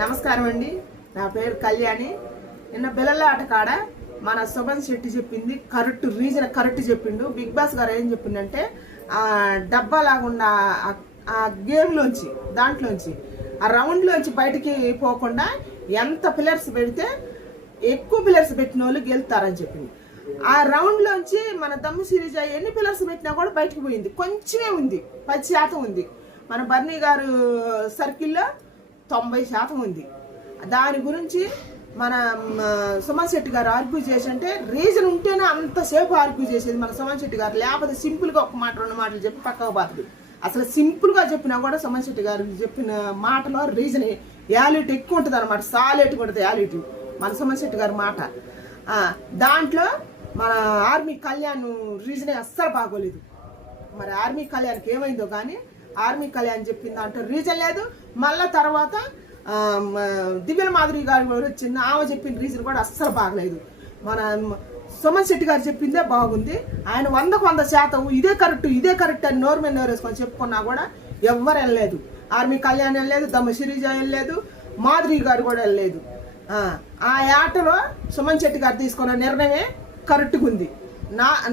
నమస్కారం అండి. నా పేరు కళ్యాణి. నిన్న బిల్లలాట కాడ మన శోభన్ శెట్టి చెప్పింది కరెక్ట్, రీజన్ కరెక్ట్ చెప్పిండు. బిగ్ బాస్ గారు ఏం చెప్పిండంటే డబ్బా లాగుండా ఆ గేమ్లోంచి, దాంట్లోంచి ఆ రౌండ్లోంచి బయటికి పోకుండా ఎంత పిల్లర్స్ పెడితే ఎక్కువ పిల్లర్స్ పెట్టిన వాళ్ళు గెలుతారని చెప్పింది. ఆ రౌండ్లోంచి మన దమ్ము సిరీస్ ఎన్ని పిల్లర్స్ పెట్టినా కూడా బయటకు పోయింది. కొంచెమే ఉంది, 10% ఉంది. మన బర్నీ గారు సర్కిల్లో 90% ఉంది. దాని గురించి మన సుమన్ శెట్టి గారు ఆర్గ్యూ చేసి, అంటే రీజన్ ఉంటేనే అంతసేపు ఆర్గ్యూ చేసేది మన సుమన్ శెట్టి గారు. లేకపోతే సింపుల్గా ఒక మాట రెండు మాటలు చెప్పి పక్కకు బాతుడు. అసలు సింపుల్గా చెప్పినా కూడా సుమన్ శెట్టి గారు చెప్పిన మాటలో రీజన్ యాలిటీ ఎక్కువ ఉంటుంది అనమాట. సాలిటీ ఉంటుంది యాలిటీ మన సుమన్ శెట్టి గారి మాట. దాంట్లో మన ఆర్మీ కళ్యాణ్ రీజనే అస్సలు బాగోలేదు. మరి ఆర్మీ కళ్యాణ్కి ఏమైందో కానీ ఆర్మీ కళ్యాణ్ చెప్పిన దాంట్లో రీజన్ లేదు. మళ్ళీ తర్వాత దివ్య మాధురి గారు వచ్చింది, ఆమె చెప్పిన రీజన్ కూడా అస్సలు బాగలేదు. మన సుమన్ శెట్టి గారు చెప్పిందే బాగుంది. ఆయన 100% ఇదే కరెక్ట్ అని నోరు మీద నోరేసుకొని చెప్పుకున్నా కూడా ఎవ్వరు వెళ్ళలేదు. ఆర్మీ కళ్యాణ్ వెళ్ళలేదు, దమ్మ సిరీజ వెళ్ళలేదు, మాధురి గారు కూడా వెళ్ళలేదు. ఆ ఆటలో సుమన్ శెట్టి గారు తీసుకున్న నిర్ణయమే కరెక్ట్గా ఉంది.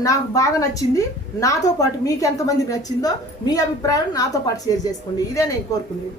నాకు బాగా నచ్చింది. నాతో పాటు మీకు ఎంతమందికి నచ్చిందో మీ అభిప్రాయం నాతో పాటు షేర్ చేసుకోండి. ఇదే నేను కోరుకునేది.